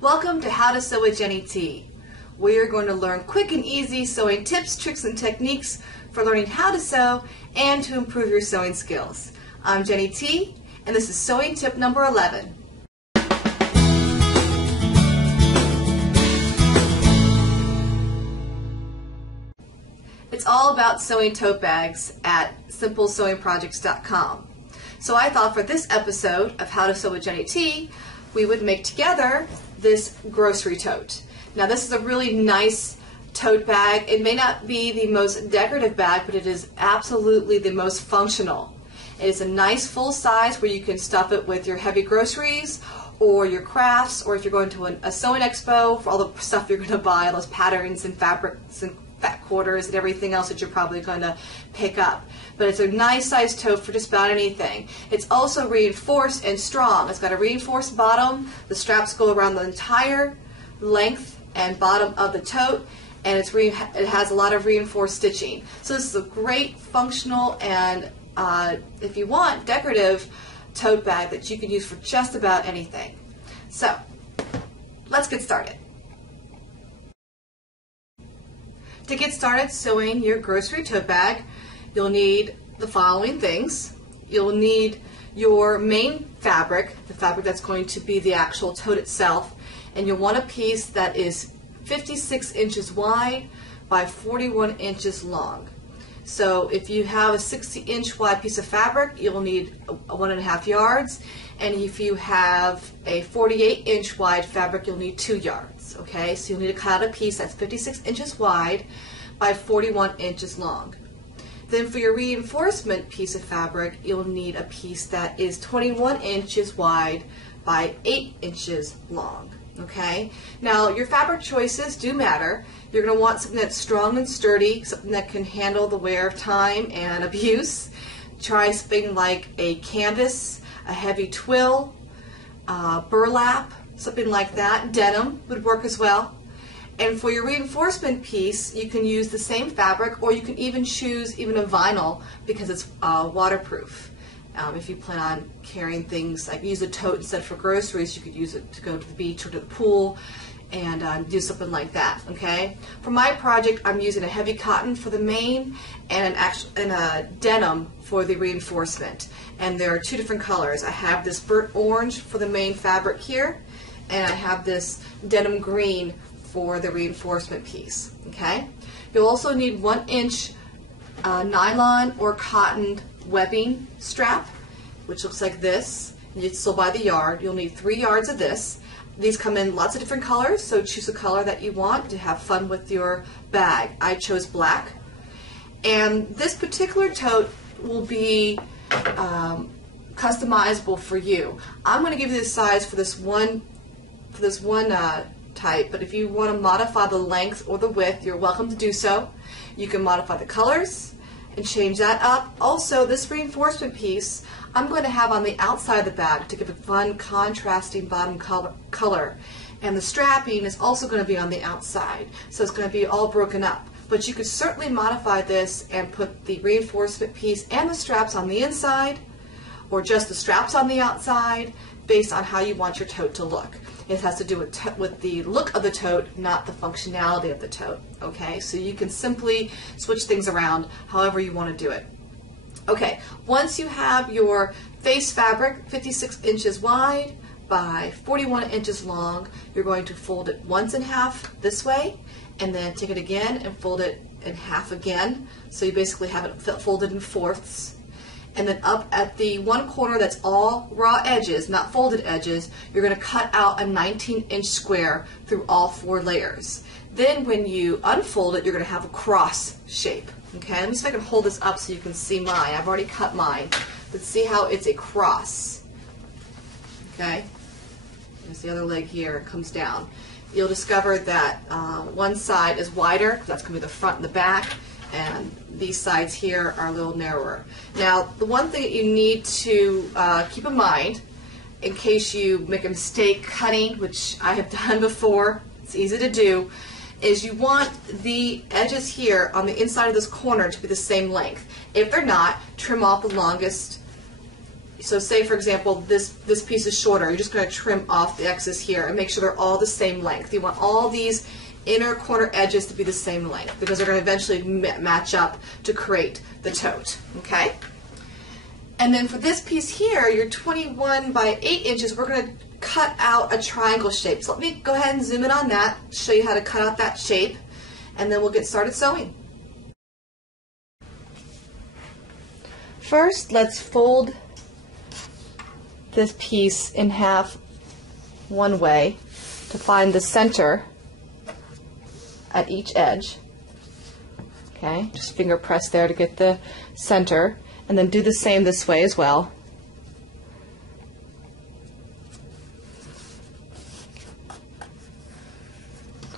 Welcome to How to Sew with Jenny T. We are going to learn quick and easy sewing tips, tricks, and techniques for learning how to sew and to improve your sewing skills. I'm Jenny T, and this is sewing tip number 11. It's all about sewing tote bags at simplesewingprojects.com. So I thought for this episode of How to Sew with Jenny T, we would make together this grocery tote. Now this is a really nice tote bag. It may not be the most decorative bag, but it is absolutely the most functional. It is a nice full size where you can stuff it with your heavy groceries or your crafts, or if you're going to a sewing expo for all the stuff you're going to buy, those patterns and fabrics and fat quarters and everything else that you're probably going to pick up. But it's a nice size tote for just about anything. It's also reinforced and strong. It's got a reinforced bottom. The straps go around the entire length and bottom of the tote, and it has a lot of reinforced stitching. So this is a great functional and if you want, decorative tote bag that you can use for just about anything. So let's get started. To get started sewing your grocery tote bag, you'll need the following things. You'll need your main fabric, the fabric that's going to be the actual tote itself, and you'll want a piece that is 56 inches wide by 41 inches long. So if you have a 60-inch wide piece of fabric, you'll need 1.5 yards, and if you have a 48-inch wide fabric, you'll need 2 yards. Okay, so you'll need to cut out a piece that's 56 inches wide by 41 inches long. Then for your reinforcement piece of fabric, you'll need a piece that is 21 inches wide by 8 inches long. Okay, now your fabric choices do matter. You're going to want something that's strong and sturdy, something that can handle the wear of time and abuse. Try something like a canvas, a heavy twill, burlap, something like that. Denim would work as well. And for your reinforcement piece, you can use the same fabric, or you can even choose even a vinyl because it's waterproof. If you plan on carrying things, like use a tote instead for groceries, you could use it to go to the beach or to the pool and do something like that. Okay. For my project, I'm using a heavy cotton for the main and a denim for the reinforcement. And there are two different colors. I have this burnt orange for the main fabric here, and I have this denim green for the reinforcement piece. Okay. You'll also need 1-inch nylon or cotton webbing strap, which looks like this. It's sold by the yard. You'll need 3 yards of this. These come in lots of different colors, so choose a color that you want to have fun with your bag. I chose black. And this particular tote will be customizable for you. I'm going to give you the size for this one type, but if you want to modify the length or the width, you're welcome to do so. You can modify the colors and change that up. Also, this reinforcement piece I'm going to have on the outside of the bag to give a fun contrasting bottom color. And the strapping is also going to be on the outside, so it's going to be all broken up. But you could certainly modify this and put the reinforcement piece and the straps on the inside, or just the straps on the outside, based on how you want your tote to look. It has to do with the look of the tote, not the functionality of the tote. Okay, so you can simply switch things around however you want to do it. Okay, once you have your face fabric 56 inches wide by 41 inches long, you're going to fold it once in half this way, and then take it again and fold it in half again. So you basically have it folded in fourths. And then up at the one corner that's all raw edges, not folded edges, you're going to cut out a 19-inch square through all 4 layers. Then when you unfold it, you're going to have a cross shape. Okay, let me see if I can hold this up so you can see mine. I've already cut mine. Let's see how it's a cross. Okay, there's the other leg here, it comes down. You'll discover that one side is wider, because that's going to be the front and the back, and these sides here are a little narrower. Now, the one thing that you need to keep in mind, in case you make a mistake cutting, which I have done before, it's easy to do, is you want the edges here on the inside of this corner to be the same length. If they're not, trim off the longest So say, for example, this piece is shorter. You're just going to trim off the excess here and make sure they're all the same length. You want all these inner corner edges to be the same length because they're going to eventually match up to create the tote. Okay? And then for this piece here, your 21 by 8 inches, we're going to cut out a triangle shape. So let me go ahead and zoom in on that, show you how to cut out that shape, and then we'll get started sewing. First, let's fold this piece in half one way to find the center at each edge. Okay, just finger press there to get the center, and then do the same this way as well.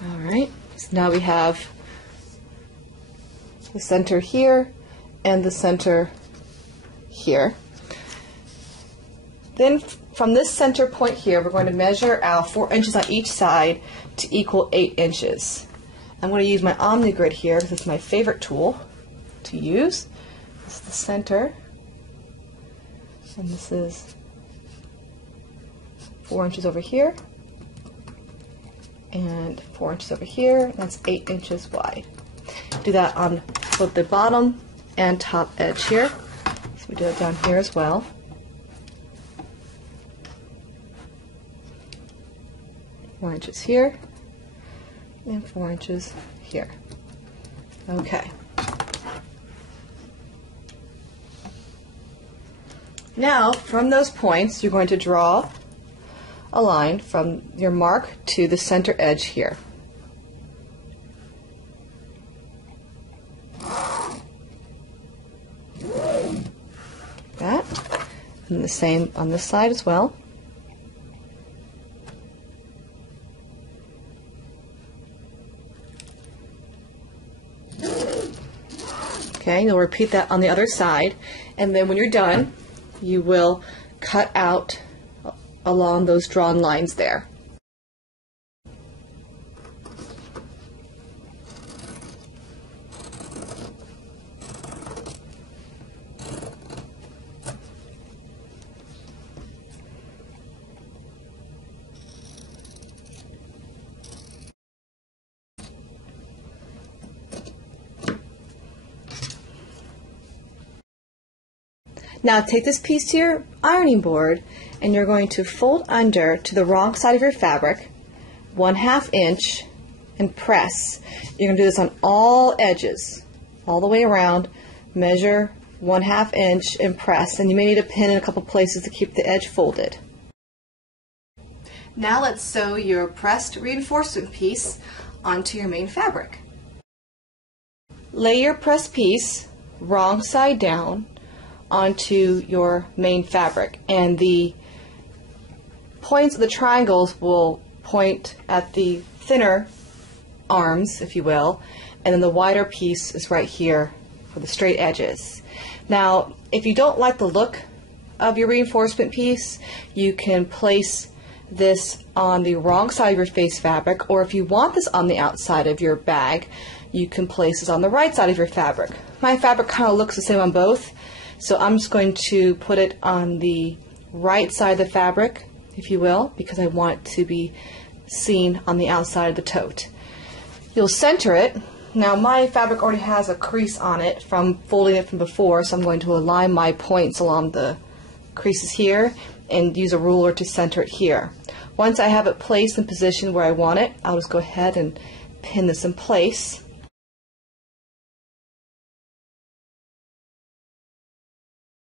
All right, so now we have the center here and the center here. Then from this center point here, we're going to measure out 4 inches on each side to equal 8 inches. I'm going to use my OmniGrid here because it's my favorite tool to use. This is the center, and this is 4 inches over here, and 4 inches over here. That's 8 inches wide. Do that on both the bottom and top edge here. So we do it down here as well. Four inches here and 4 inches here. Okay. Now, from those points, you're going to draw a line from your mark to the center edge here. That, and the same on this side as well. Okay, you'll repeat that on the other side, and then when you're done, you will cut out along those drawn lines there. Now take this piece to your ironing board and you're going to fold under to the wrong side of your fabric, 1/2 inch, and press. You're going to do this on all edges, all the way around. Measure 1/2 inch and press, and you may need a pin in a couple places to keep the edge folded. Now let's sew your pressed reinforcement piece onto your main fabric. Lay your pressed piece wrong side down onto your main fabric, and the points of the triangles will point at the thinner arms, if you will, and then the wider piece is right here for the straight edges. Now, if you don't like the look of your reinforcement piece, you can place this on the wrong side of your face fabric, or if you want this on the outside of your bag, you can place this on the right side of your fabric. My fabric kind of looks the same on both, so I'm just going to put it on the right side of the fabric, if you will, because I want it to be seen on the outside of the tote. You'll center it. Now my fabric already has a crease on it from folding it from before, so I'm going to align my points along the creases here and use a ruler to center it here. Once I have it placed in position where I want it, I'll just go ahead and pin this in place.